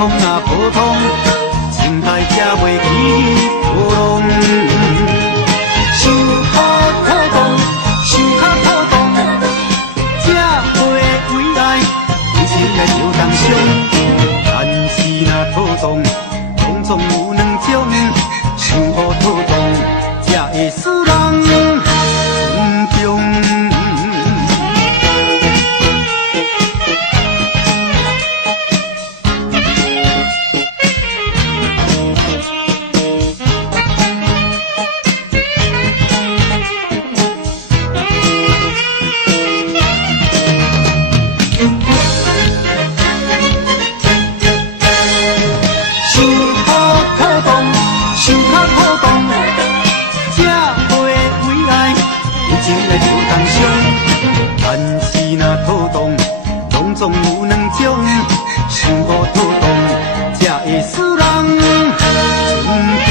通啊普通，情代才袂起波浪。想好妥当，想较妥当，才会未来有情来相同伤。但是若妥当，拢总有两种，想好妥当，才会使人尊重。总有两种，想好妥当，才会使人尊重。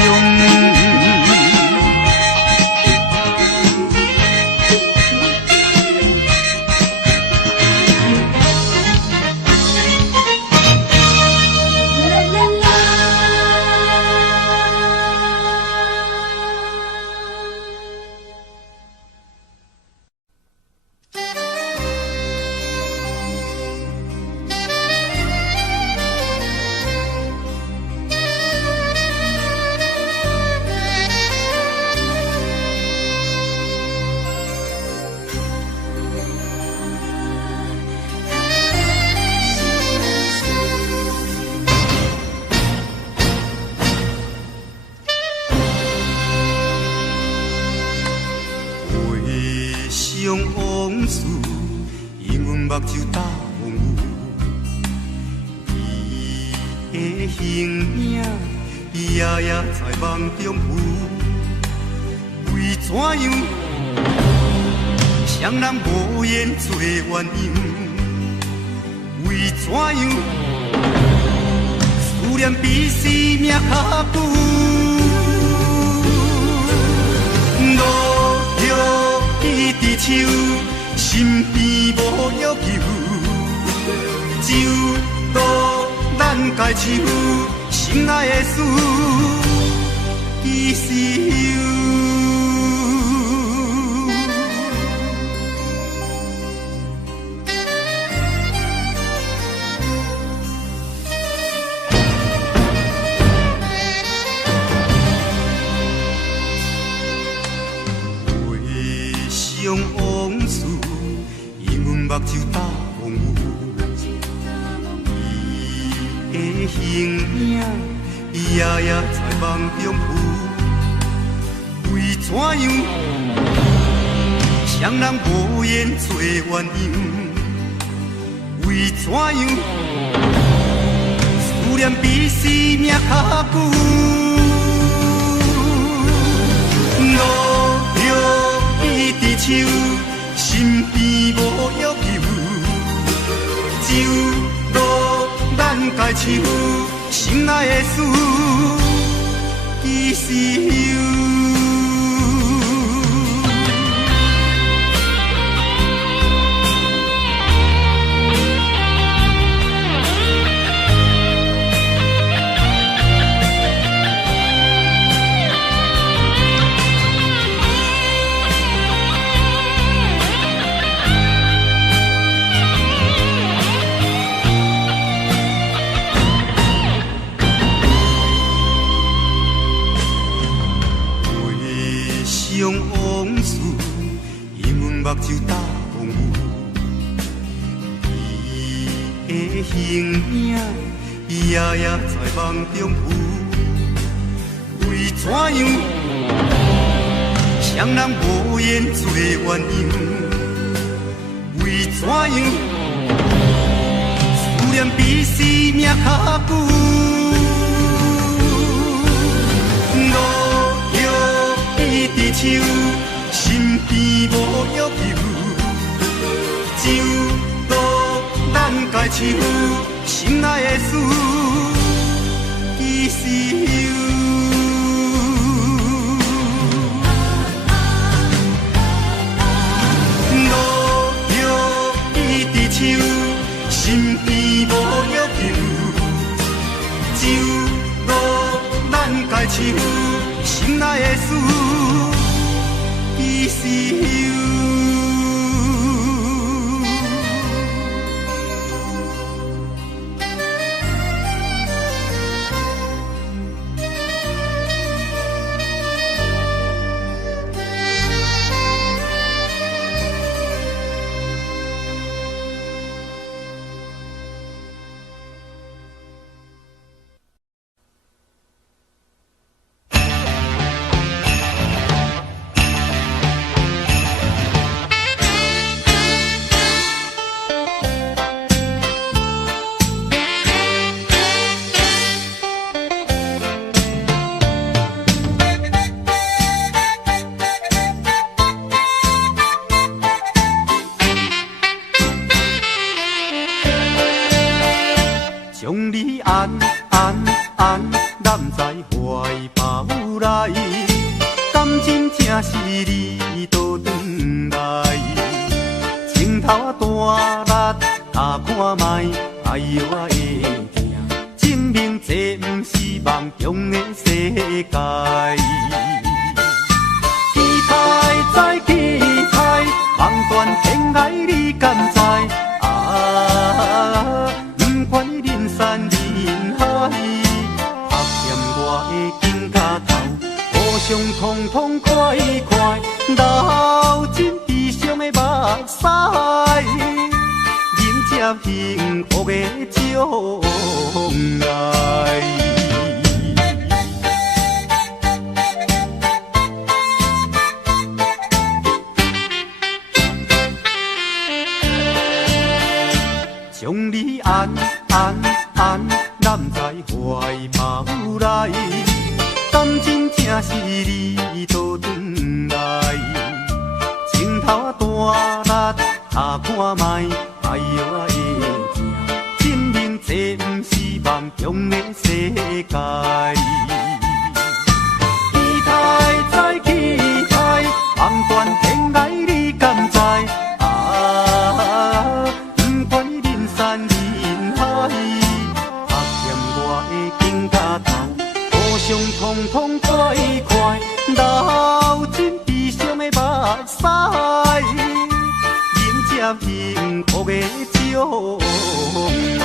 往事，因阮目睭打模糊，伊的形影夜夜在梦中浮。为怎样，双人无言做鸳鸯？为怎样，思念比生命较久？路着伊伫手，身边无要求，只有渡咱家手，心爱的事，伊是有。往事，因阮目睭打模糊，伊的形影夜夜在梦中浮。为怎样，双人无言做鸳鸯？为怎样，思念比生命较久？路着伊伫手，身边无要求，只有渡咱家手，心爱的事，伊是有。往事，因阮目睭打模糊，伊的形影夜夜在梦中浮。为怎样，双人无言做鸳鸯？为怎样，思念比生命较久？伊伫手，身边无要求，只有渡咱家手，心爱的事，伊是有。路着伊伫手，身边无要求，酒，落咱家手，心内的事，其实有。将你安揽在怀抱内，感情正是你倒转来，情头大力打看卖，哎呦我会疼，证明这不是梦中的世界。期待再期待，望断天涯你敢知？不管人山人海，拍嫌我的肩胛头，互相痛痛快快，流尽悲伤的目屎，迎接幸福的将来。将你安揽在怀抱内，感情正是你倒转来，情头大力打看卖，哎呦我会疼，证明这不是梦中的世界。期待再期待，望断天涯你敢知？山人海，拍嫌我的肩胛头，互相痛痛快快，流尽悲伤的目屎，迎接幸福的将来。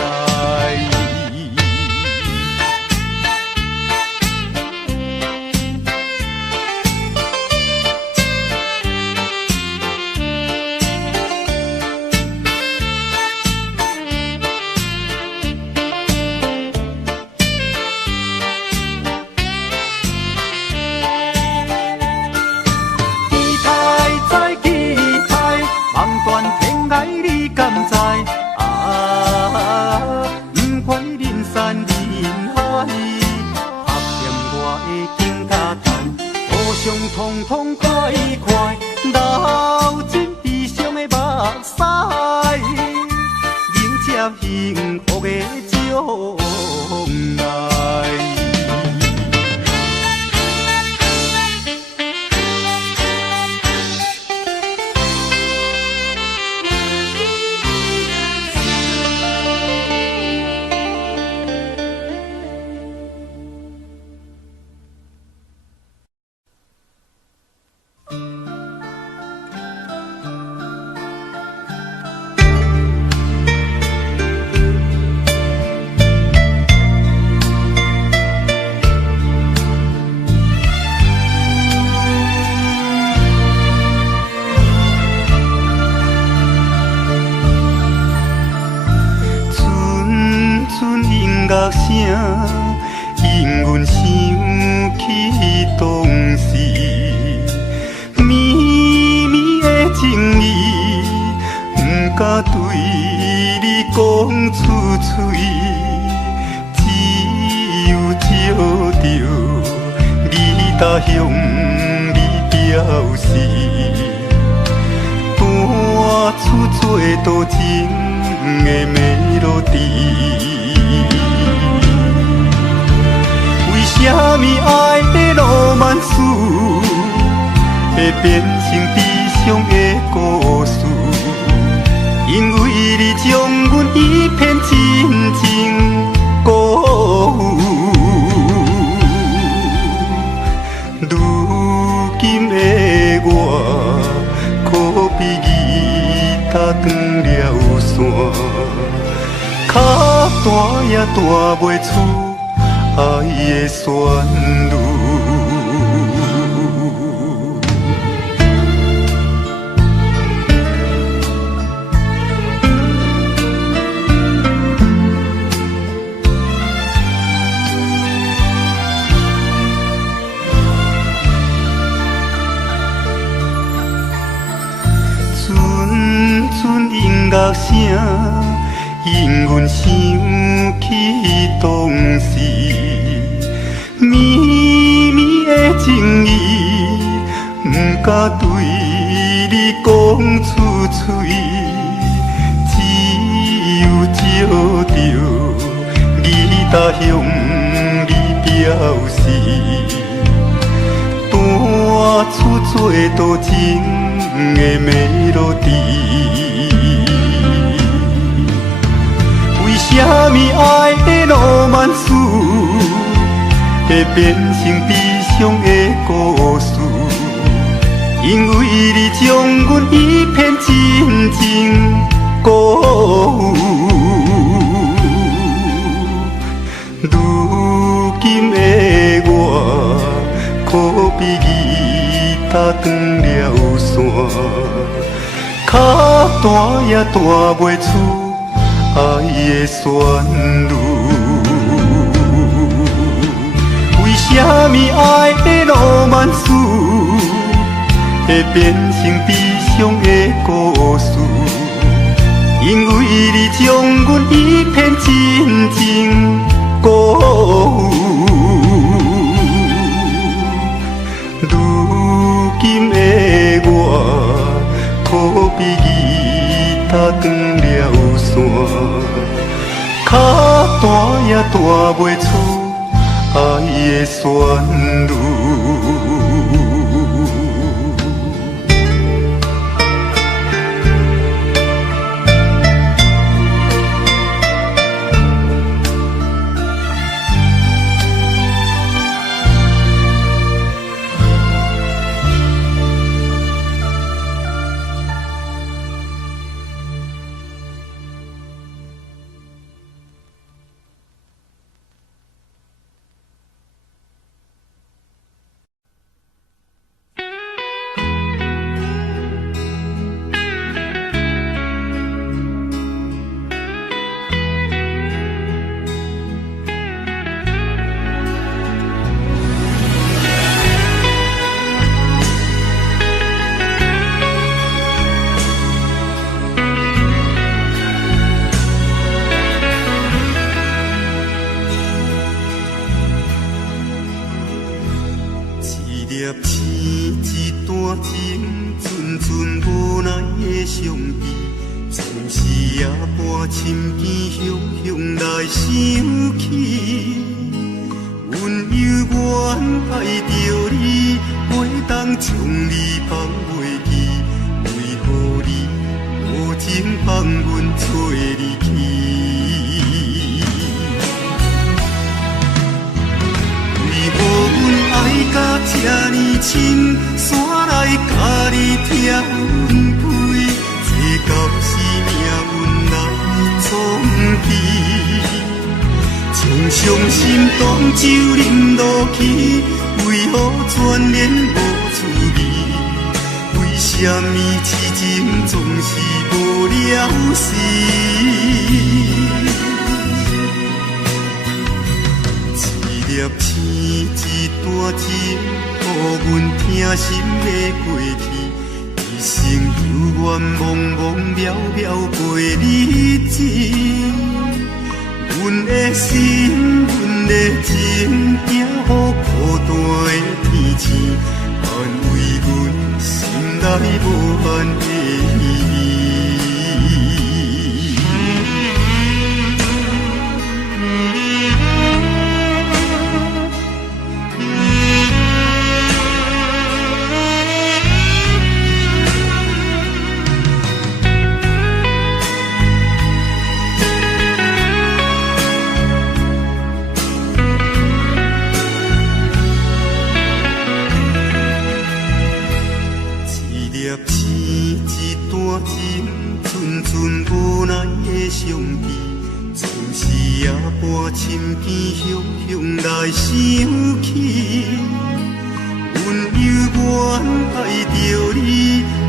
你敢知？不管人山人海，拍嫌我的肩胛头，互相痛痛快快，流尽悲伤的目屎，迎接幸福的将来。乐声引阮想起当时绵绵的情意，不敢对你讲出嘴，只有照着你答向你表示，弹出做多情的melody。为什么爱的浪漫史会变成悲伤的故事？因为你将阮一片真情辜负。线，脚大也大袂出爱的旋律。音乐声引阮想起当时绵绵的情意，不敢对你讲出嘴，只有照着吉他向你表示，弹出最多情的melody。为什么爱的浪漫事会变成悲伤的故事？因为你将阮一片真情辜负。如今的我，可比吉他断了线，脚大也大袂出爱的旋律。为什么爱的浪漫事会变成悲伤的故事？因为你将阮一片真情辜负。如今的我，可比吉他断了线，脚大也大袂出爱的旋律。夜半深更雄雄来想起，阮犹原爱着你，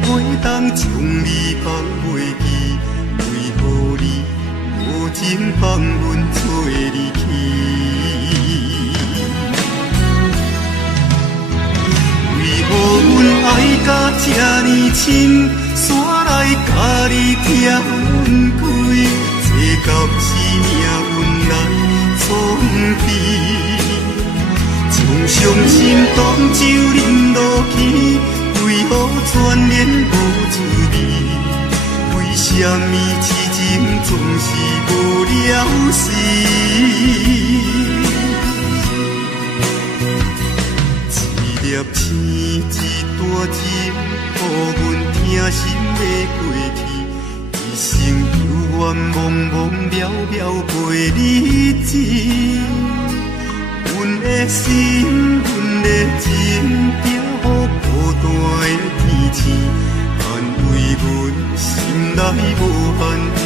袂当将你放袂记，为何你无情放阮做离去？为何阮爱甲这呢深，煞来甲你听阮开？到是命运来创治，将伤心当酒饮落去，为何全然无滋味？为什么痴情总是无了时？一粒星，一段情，予阮疼心的过去。一生有缘茫茫渺渺过日子，阮的心，阮的情，寄予孤单的天星，安慰阮心内无限的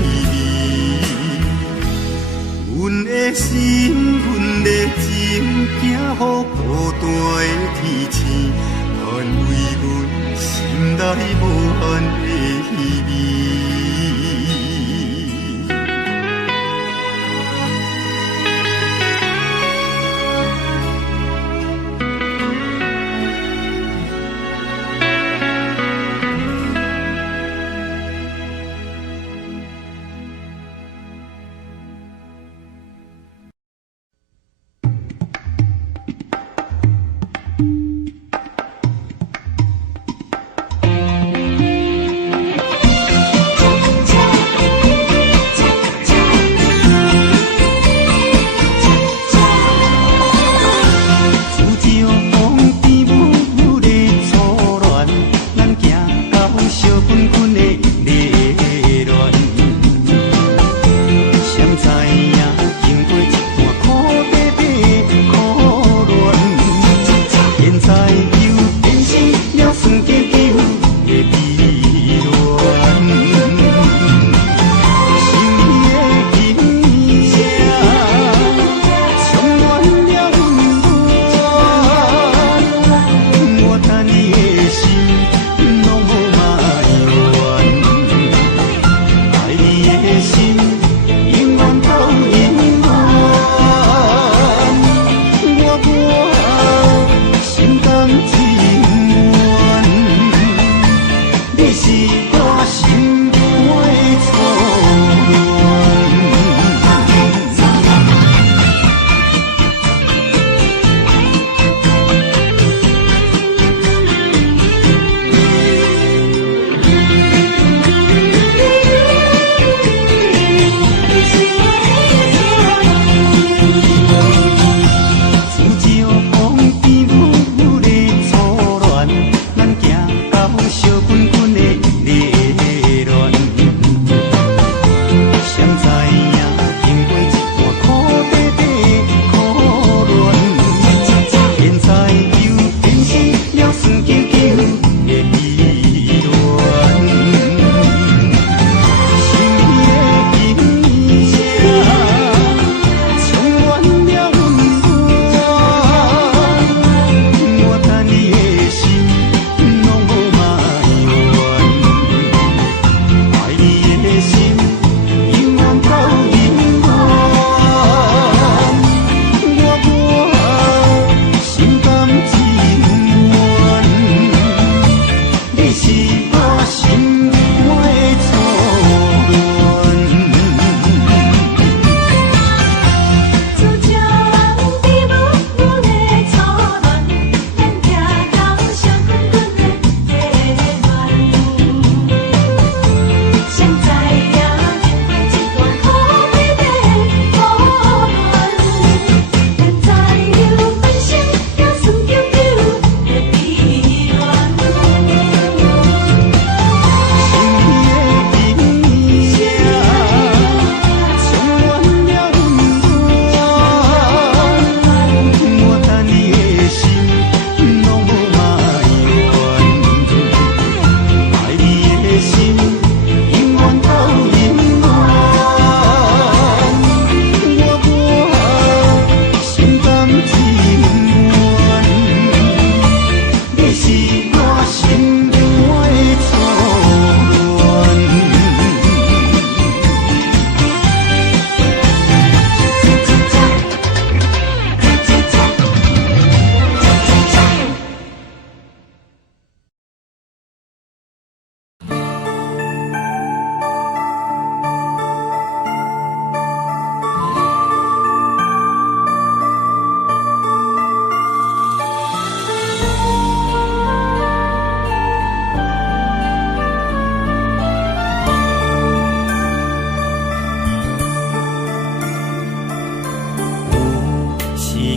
秘密。阮的心，阮的情，寄予孤单的天星，安慰阮心内无限的秘密。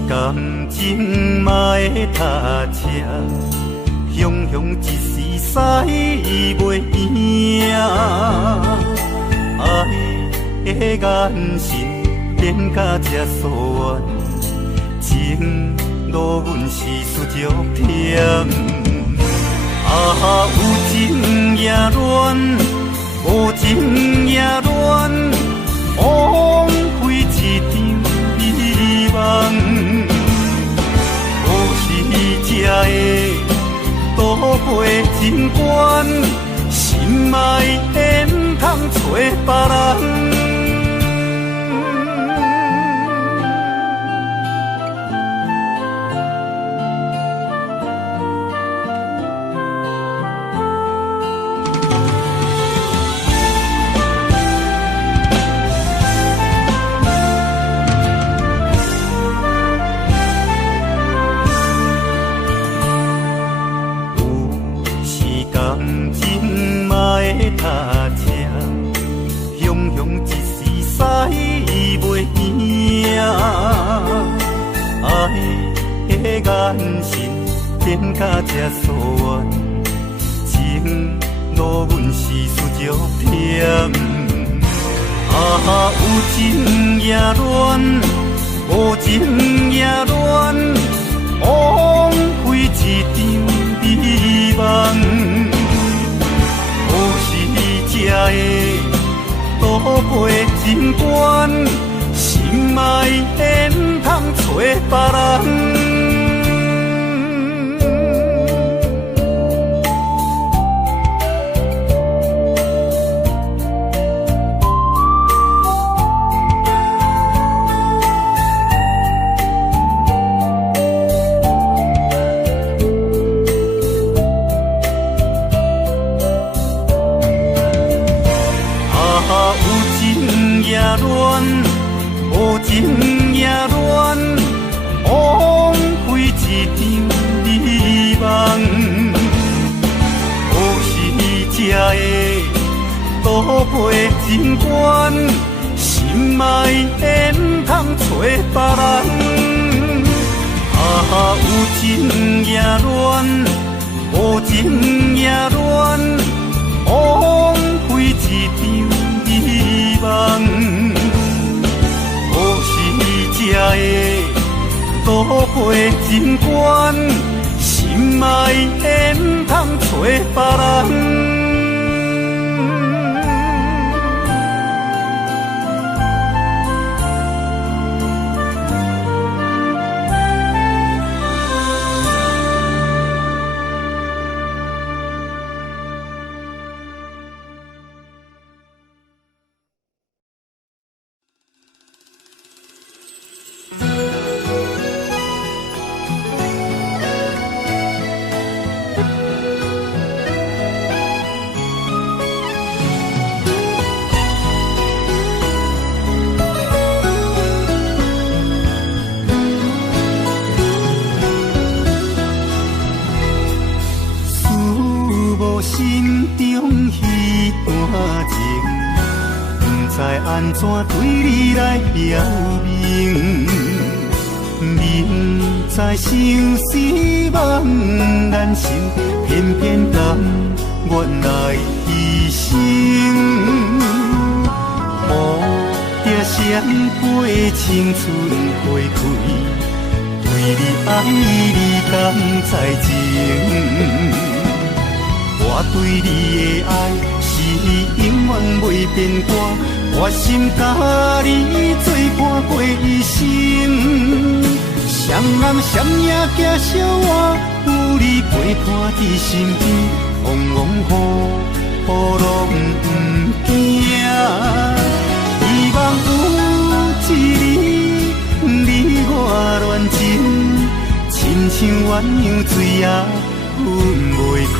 感情嘛会踏车，雄雄一时驶袂赢。爱的眼神变甲这疏远，情路阮是输足忝。有情也乱，无情也乱，枉费一场美梦。有时才会倒背真悬，心爱的不通找别人。踏车，雄雄一时驶袂赢。爱的眼神变甲这疏远，情路阮是输足忝。有情也乱，无情也乱，枉费一场美梦。才会倒背真悬，心爱的不通找别人。无情也乱，枉费一场美梦。有时才会倒背真悬，心爱的不通找别人。有情也乱，无情也乱，枉费一场美梦。才会倒背真悬，心爱的不通找别人。安怎对你来表明？明知相思茫然心，偏偏甘愿来牺牲。蝴蝶闪飞，青春花开，对你爱你甘在情？我对你的爱是永远袂变卦。我心甲你做伴过一生，双暗双夜行小我，有你陪伴伫身边，风风雨雨拢不惊。希望有一日你我恋情，亲像鸳鸯水也分袂开。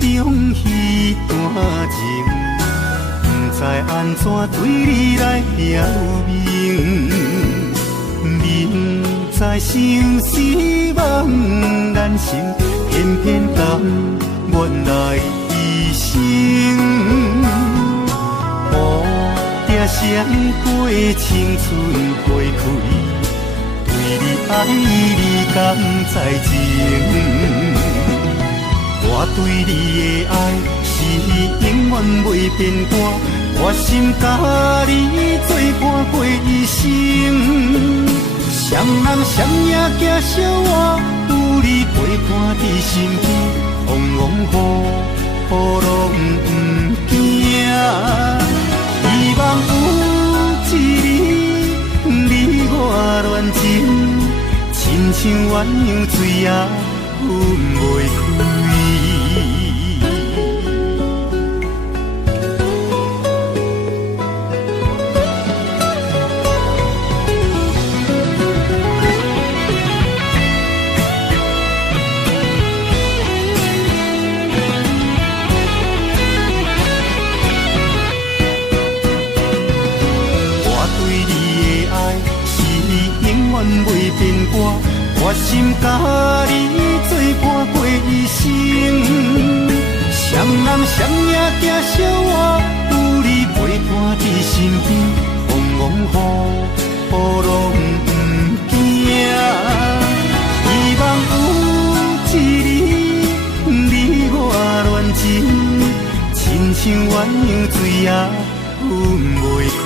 中彼段情，不知安怎对你来表明，明知相思茫然成，偏偏甘愿来牺牲。乌定闪过青春花开，对你爱你敢知情？我对你的爱是永远袂变卦，我心甲你作伴过一生。双男双野行小我，有你陪伴伫身边，往往雨拢不惊。希望有一日你我恋情，亲像鸳鸯水也分袂开。袂变卦，我心甲你作伴过一生。双男双野行小我，有你陪伴伫身边，风雨拢不惊。希望有一日你我恋情，亲像鸳鸯水也分袂开。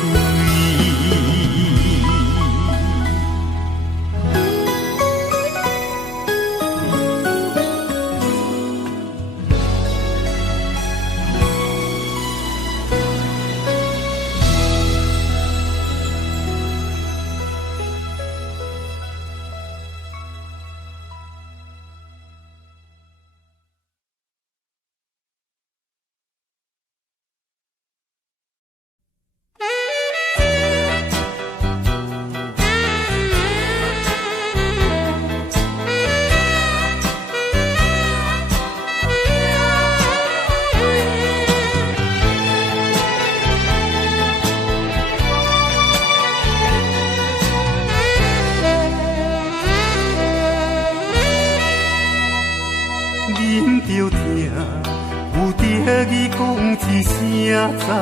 再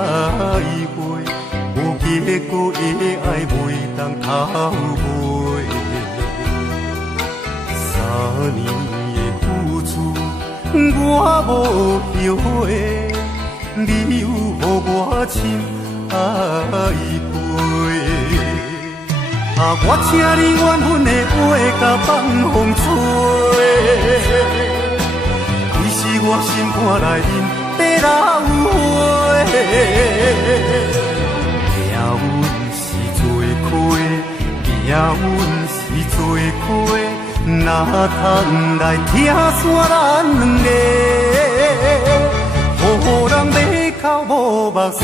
会，无结果的爱袂当偷买。3年的付出，我无后悔，你有予我深爱陪。我请你缘分的话甲放风吹，你是我心肝内面地老花。命运是做伙，命运是做伙，哪通来拆散咱两个？予人马口无目屎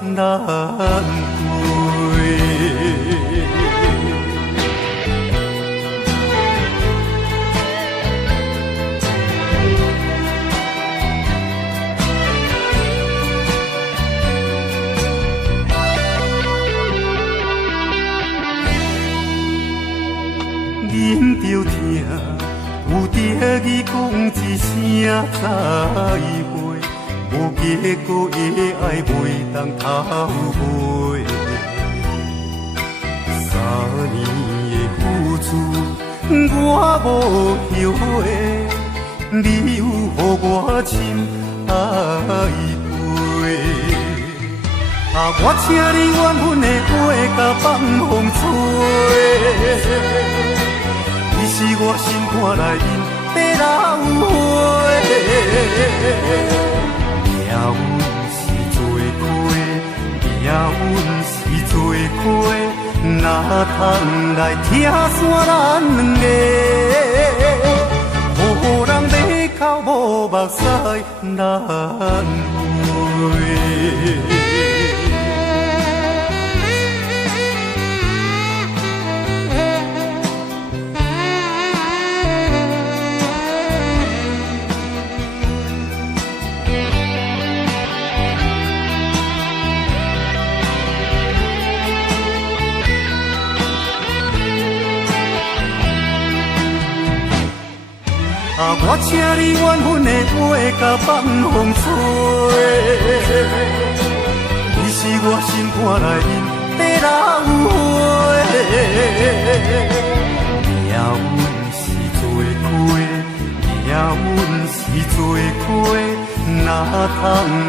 难过。忍着疼，有得伊讲一声再会，无结果的爱袂当偷买。3年的付出，我无后悔，你有予我深爱陪。我请你缘分的话甲放风吹。你是我心肝内面地老花，命运是做伙，命运是做伙，哪通来拆散咱两个？予人马口无目屎难陪。我请你缘分的话甲放风吹，你是我心肝内面的人花。命运是做伙，命运是做伙，哪通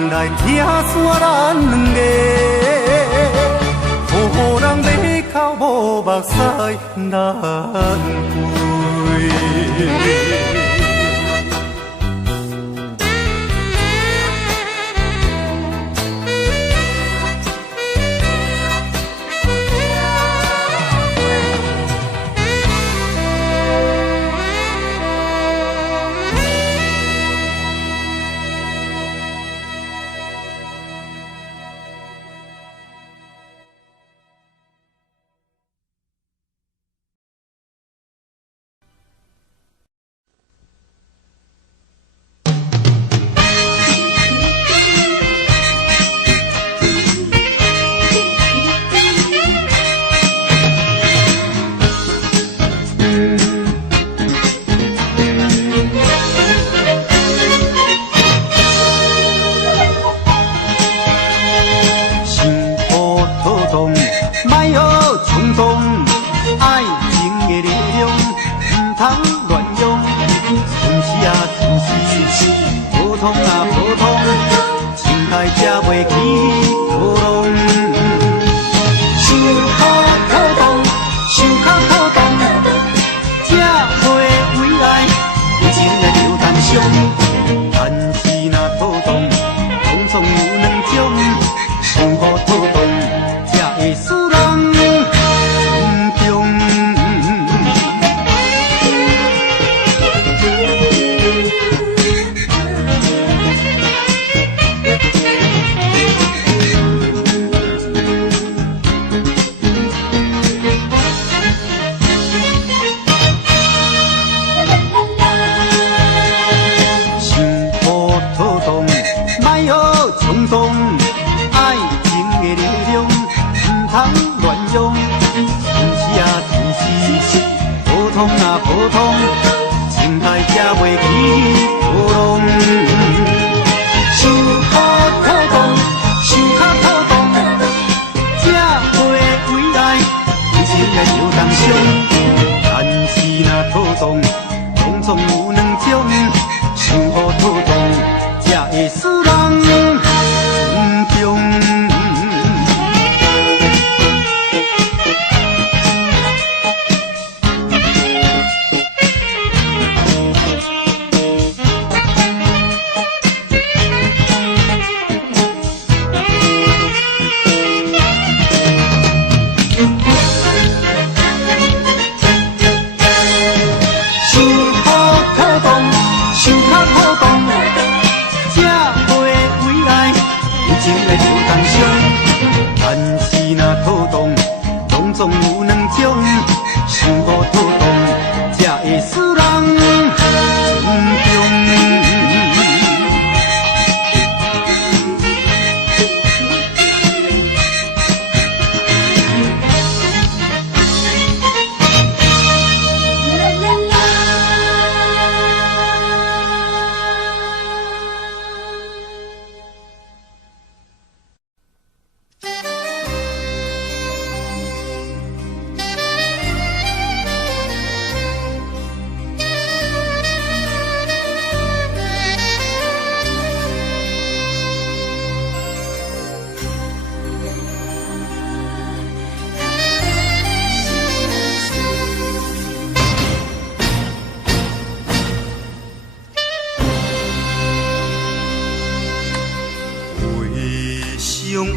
来拆散咱两个？好人马口无目屎难归。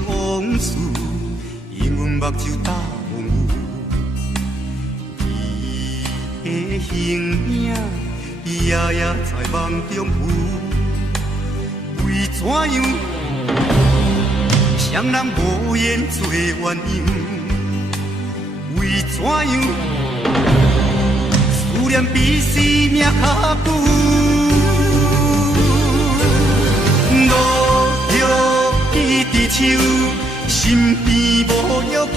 往事，因阮目睭打模糊，你的形影夜夜在梦中浮。为怎样，双人无言做鸳鸯？为怎样，思念比生命较久？伊伫手，身边无要求，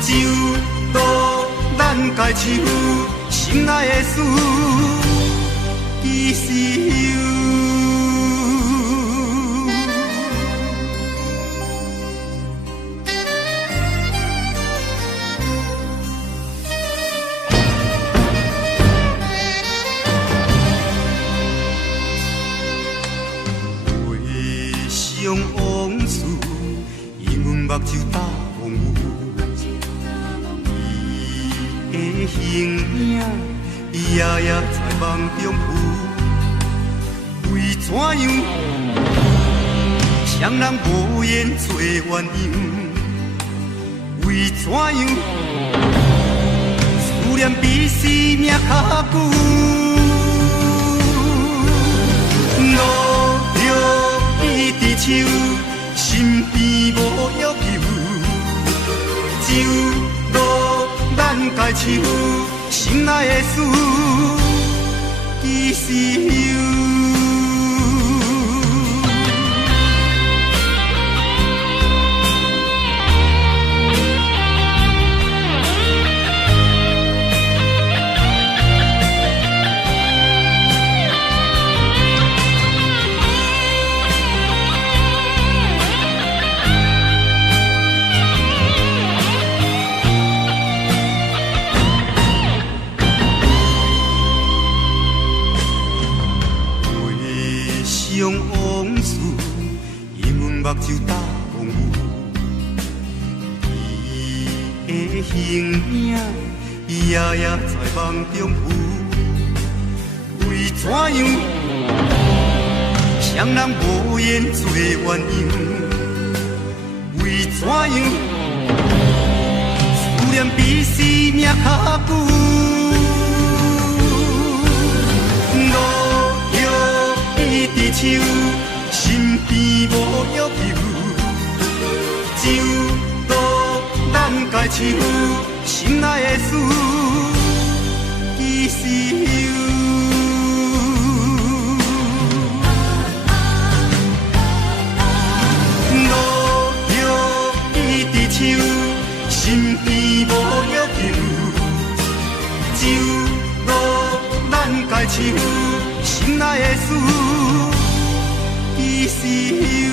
只有渡咱家手，心爱的事。是有。回想往事，因阮目睭打模糊，伊的形影夜夜在梦中浮。为怎样，双人无言找鸳鸯？为怎样，思念比生命较久？路着伊伫手，身边无要求，只有路咱家手，心内的事其实有。想往事，因阮目睭打模糊，伊的形影夜夜在梦中浮。为怎样，双人无言做鸳鸯？为怎样，思念比生命较久？伊伫手，身边无要求，只有路咱家手，心内的事其实有。路着伊伫手，身边无要求，只有路咱家手，心内的事其实有。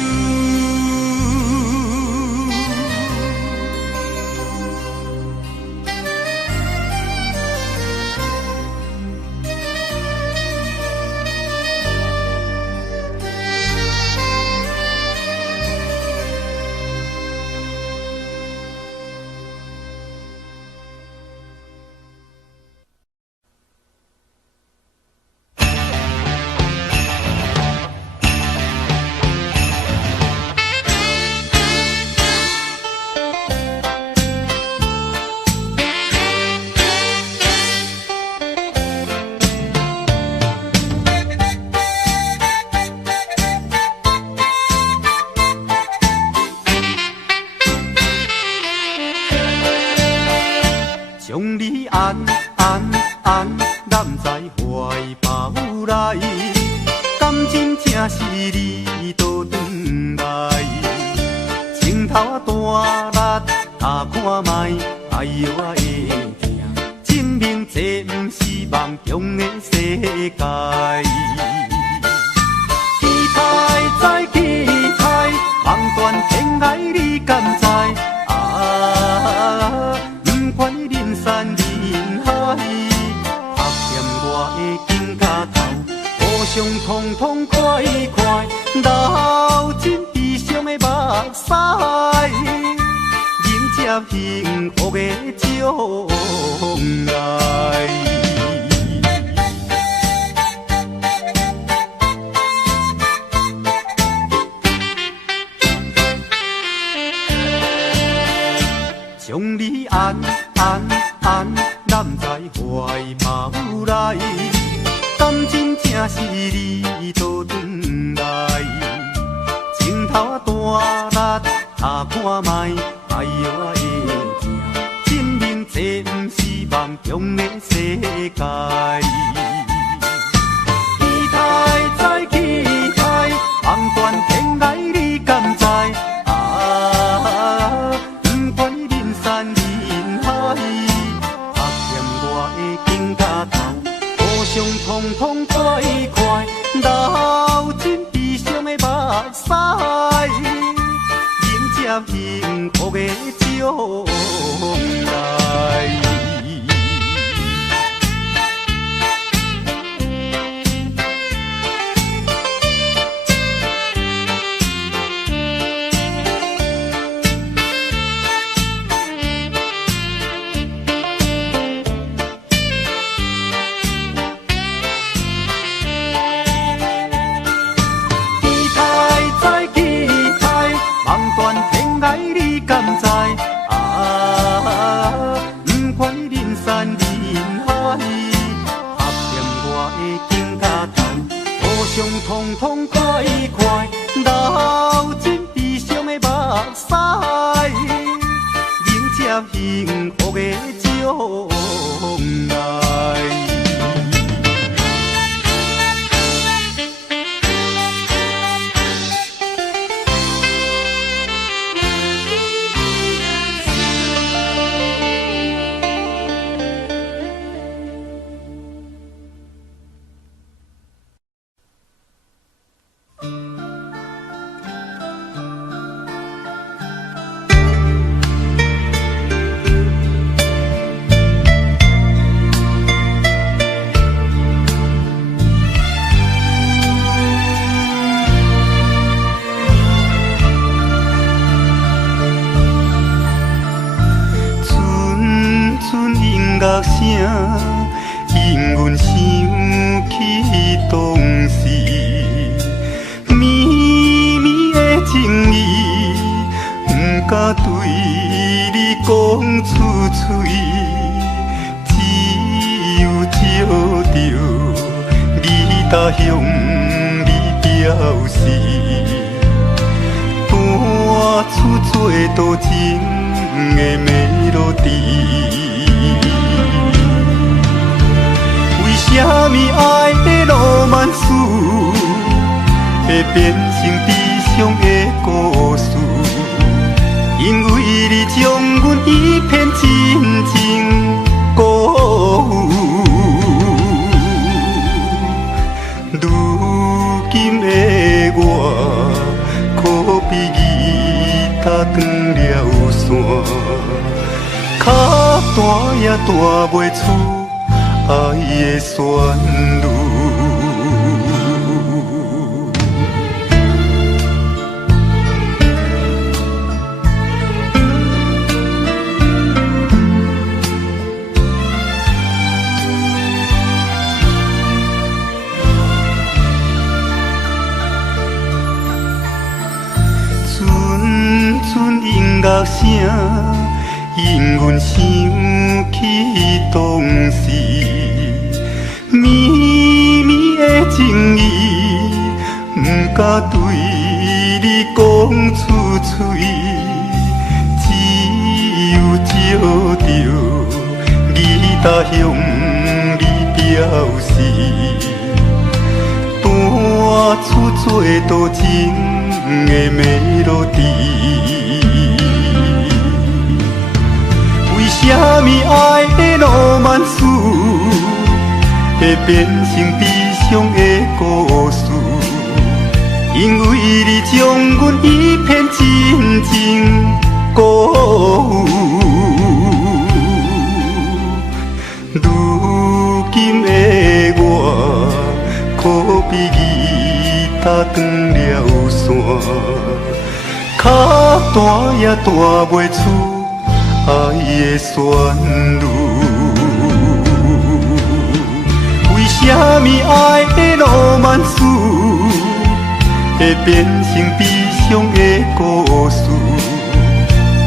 将你安揽在怀抱内，感情正是你倒转来，情头啊大力打看卖，哎呦啊会疼，证明这不是梦中的世界。期待再期待，望断天涯你敢知？管人山人海，拍欠我的肩胛头，互相痛痛快快，流尽悲伤的目屎，迎接幸福的将来。将你安揽在怀抱内，感情正是你倒转来，情头大力打看卖，哎呦啊会疼，证明这不是梦中的世界。期待再期待，望断天涯你敢知？痛痛快快，幸福的将来。通通快快流进悲伤的目屎，迎接幸福的将来。乐声引阮想起当时绵绵的情意，不敢对你讲出嘴，只有照着你踏向你表示，弹出做多情的melody。为什么爱的浪漫史会变成悲伤的故事？因为你将阮一片真情辜负。如今的我，可比吉他断了线，脚弹也弹袂出爱的旋律。阵阵音乐声引阮想起当时绵绵的情意，不敢对你讲出嘴，只有照着你踏向你表示，弹出做多情的melody。为什么爱的浪漫史会变成悲伤的故事？因为你将阮一片真情辜负。如今的我，可比吉他断了线，脚弹也弹袂出爱的旋律。为什么爱的浪漫史会变成悲伤的故事？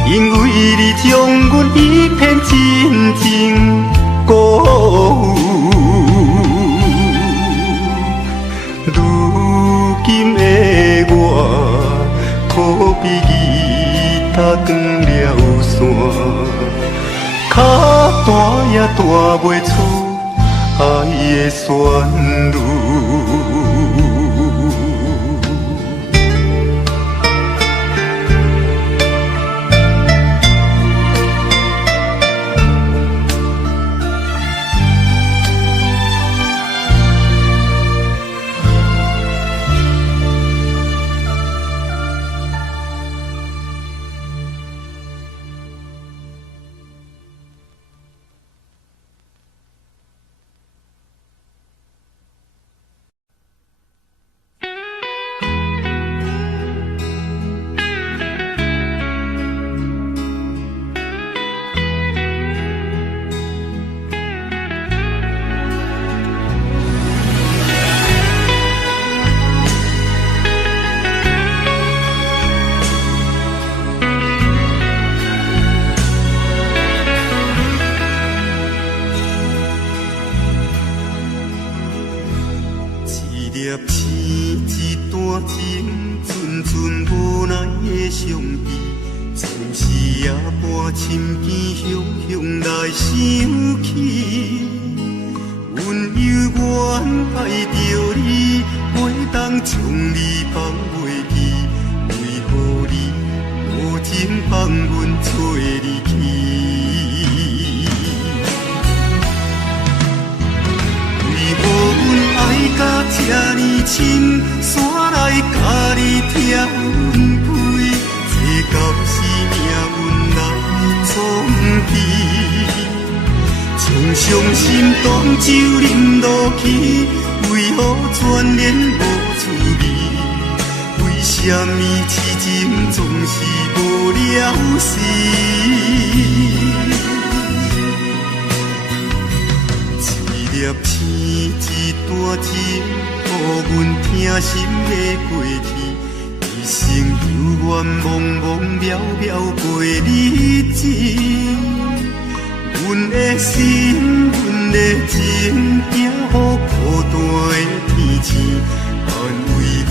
因为你将阮一片真情辜负。如今的我，可比吉他断了线，脚弹也弹袂出爱的旋律。粒星，一段情，寸寸无奈的相依。总是夜半深更，雄雄来想起。阮犹原爱着你，袂当将你放袂记。为何你无情放阮做离去？为何阮爱甲这呢深，煞来甲你听阮开？这敢是命运来创悲？将伤心当酒饮落去，为何眷恋无滋味？为什么痴情总是无了时？一粒星，一段情，予阮疼心的过去。一生犹原茫茫渺渺过日子。阮的心，阮的情，惊予孤单的天星，安慰阮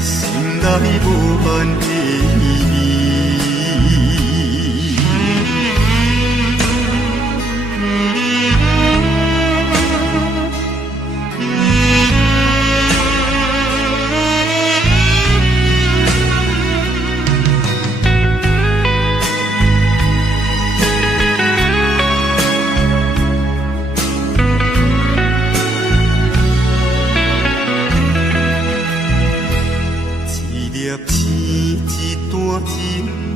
心内无限的意义。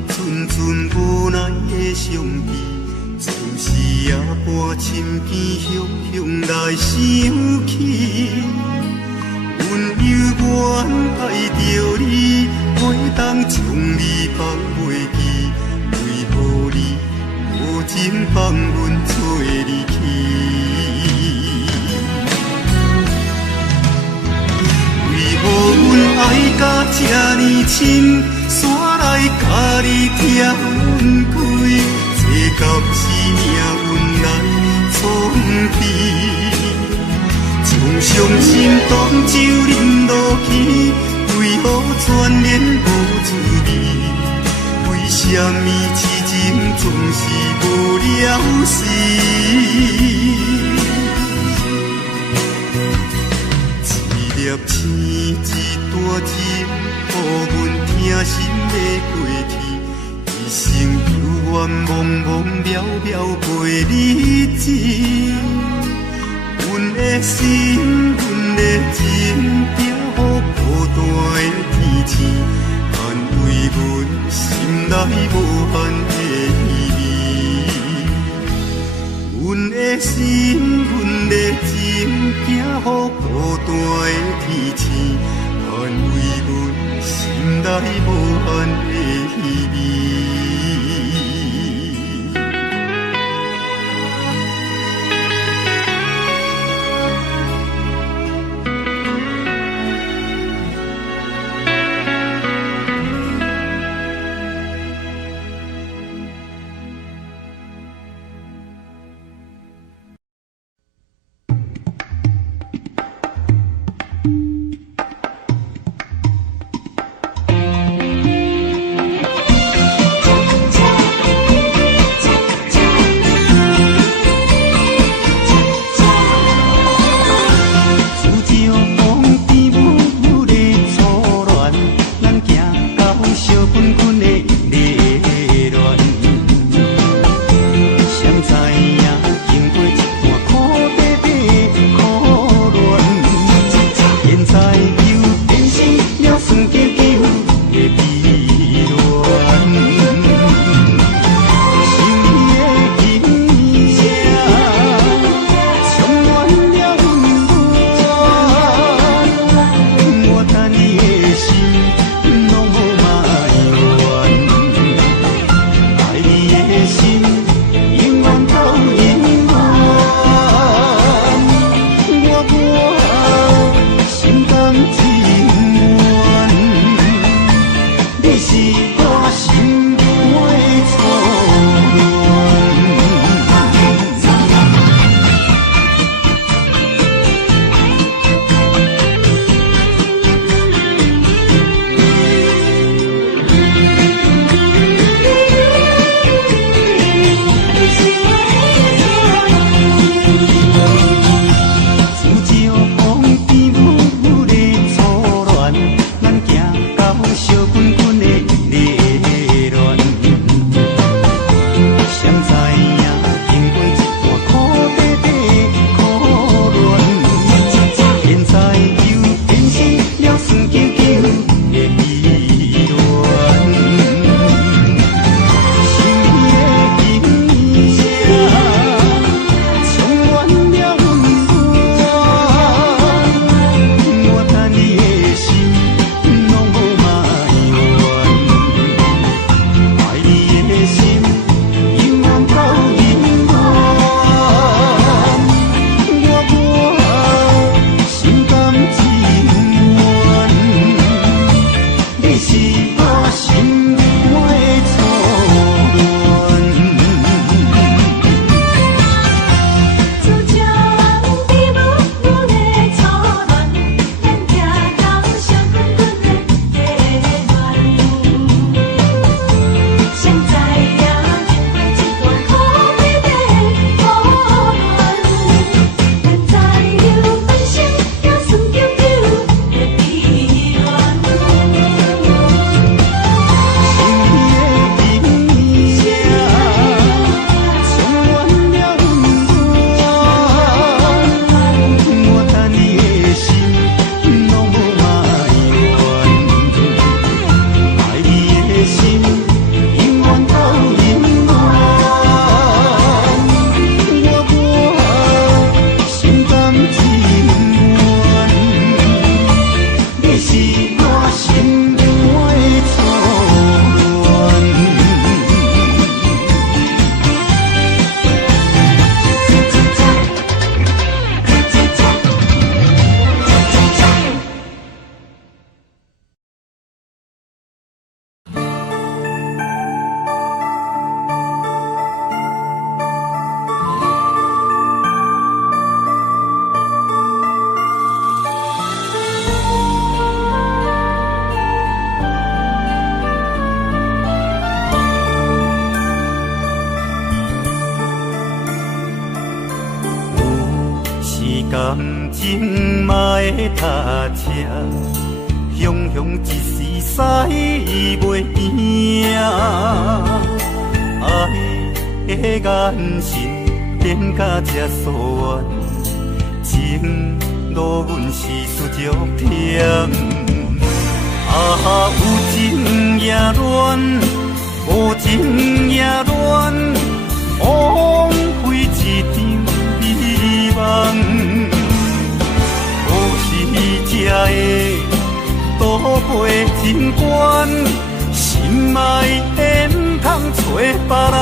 寸寸无奈的相依，总是夜半深更，雄雄来想起。阮犹原爱着你，袂当将你放袂记。为何你无情放阮做离去？为何阮爱甲这呢深？煞来甲你听阮开，这敢是命运来创悲？将伤心当酒饮落去，为何眷恋无滋味？为什么痴情总是无了时？一粒星，一段情，予阮疼心的过去。一生犹原茫茫渺渺过日子。阮的心，阮的情，惊予孤单的天星，安慰阮心内无限的意义。阮的心，阮的情，惊予孤单的天星，安慰阮心内无限的意义。踏车，雄雄一时驶袂赢。爱的眼神变甲这疏远，情路阮是输足忝。有情也乱，无情也乱，枉费一场美梦。可是这个渡过情关，心爱的不通找别人。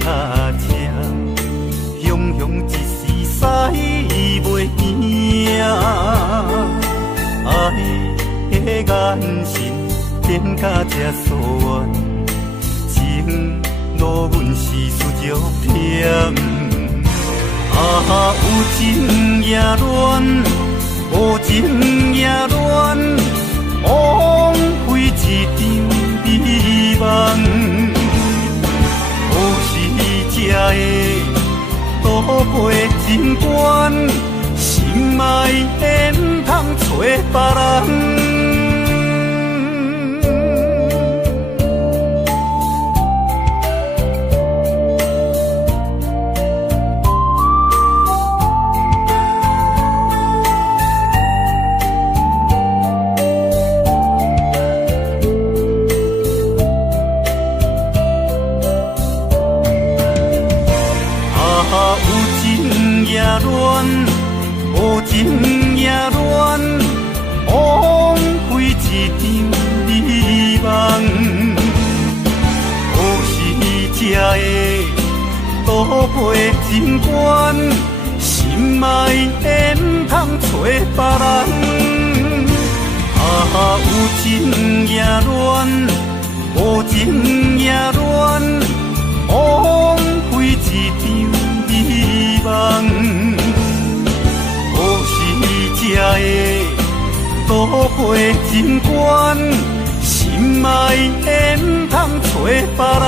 踏车，雄雄一时驶袂赢。爱的眼神变甲这疏远，情路阮是输足忝。有情也乱，无情也乱，枉费一场美梦。这个渡过情关，心爱的不通找别人。无情也乱，枉费一场美梦。可是这个渡过情关，心爱的不通找别人。有情也乱，无情也乱，枉费一场美梦。这个渡过情关，心爱的不通找别人。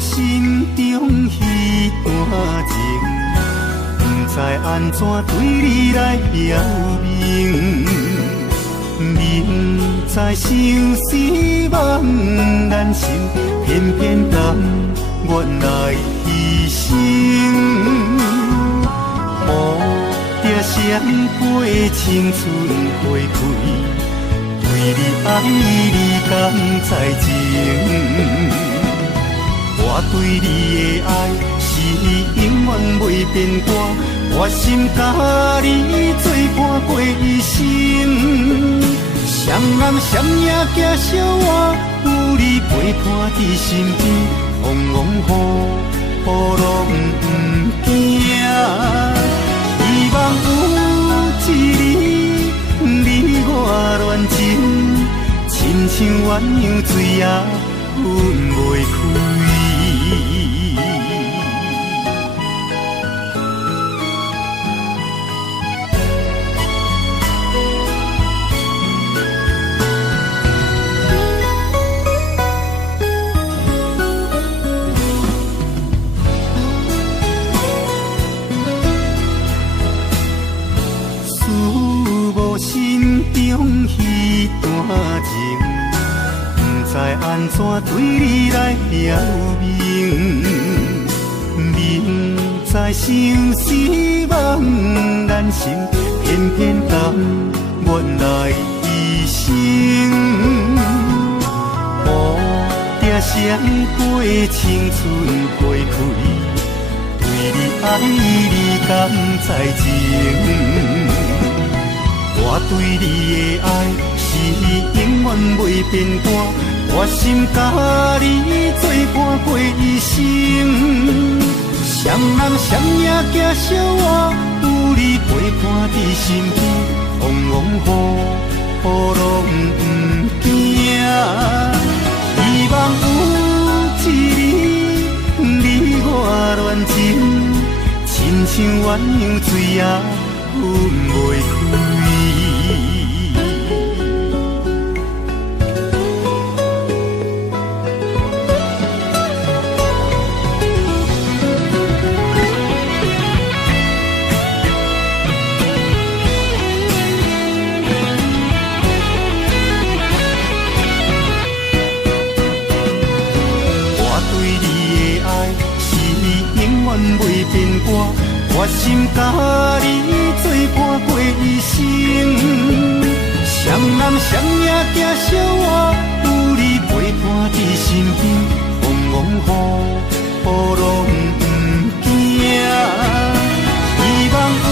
心中迄段情，不知安怎对你来表明。明知相思茫然心，偏偏甘愿来牺牲。蝴蝶闪飞，青春花开，对你爱你敢知情？我对你的爱是永远袂变卦，我心甲你作伴过一生。双人双影行相偎，有你陪伴伫身边，风风雨雨拢不惊。希望有一日你我恋情，亲像鸳鸯水也分袂开。心中迄段情，该安怎对你来表明？明知生死茫然心，偏偏甘愿来牺牲。乌蝶闪过青春花开，对你爱你敢知情？我对你的爱是永远袂变卦，我心甲你作伴过一生。谁人谁也惊小我，有你陪伴伫身边，风风雨雨拢不惊。希望有一日你我恋情，亲像鸳鸯水也分袂开。袂变卦，我心甲你作伴过一生。谁人谁也惊小我，有你陪伴伫身边，风风雨雨拢不惊。希望有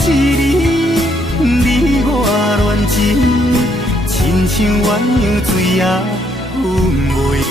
一日你我恋情，亲像鸳鸯水也分袂开。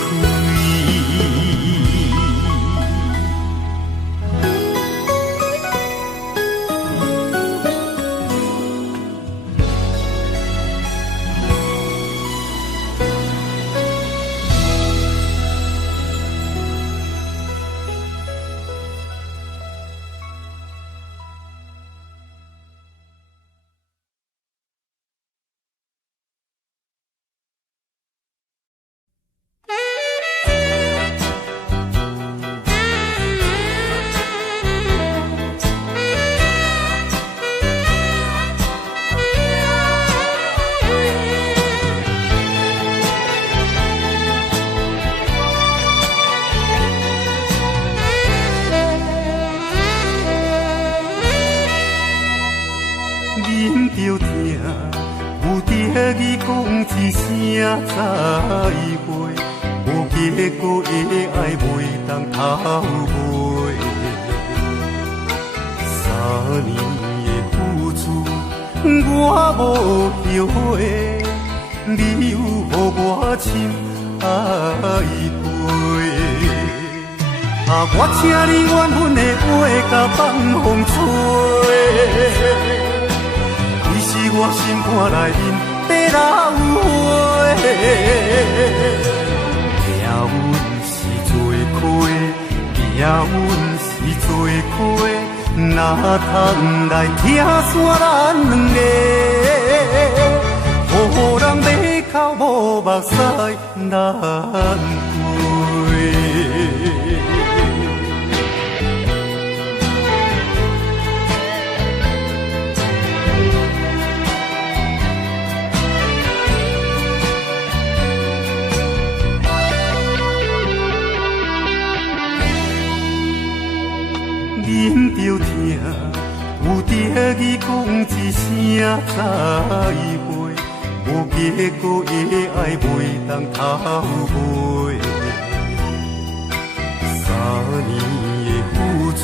结果的爱袂当头尾，3年的付出我无后悔，你有予我深爱过。我请你缘分的话甲放风吹，你是我心肝内面地老花。命运是做亏，命运是做亏，哪通来听煞咱两个，予人马口无目屎难归。忍着疼，有得意讲一声再会，无结果的爱袂当头尾。3年的付出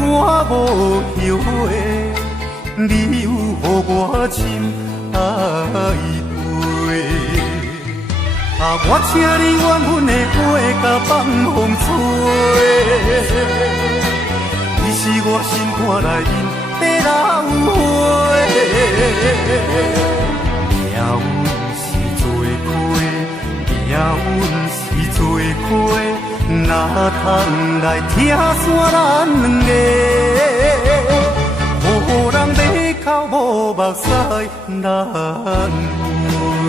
我无后悔，你有予我深爱过。我请你缘分的话甲放风吹。你是我心肝内面地老花，命运是做亏，命运是做亏，哪通来听煞咱两个，予人马口无目屎难归。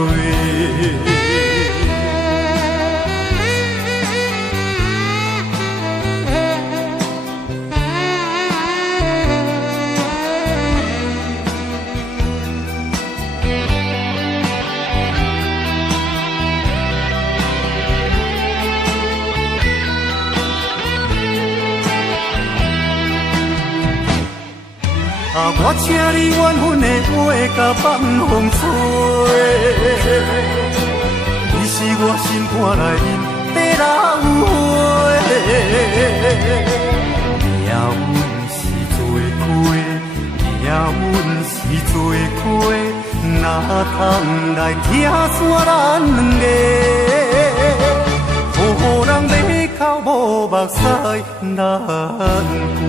我请你缘分的花甲放风吹，你是我心肝内面的老花，命运是做伙，命运是做伙，哪通来听煞咱两个？予人马口无目屎难归。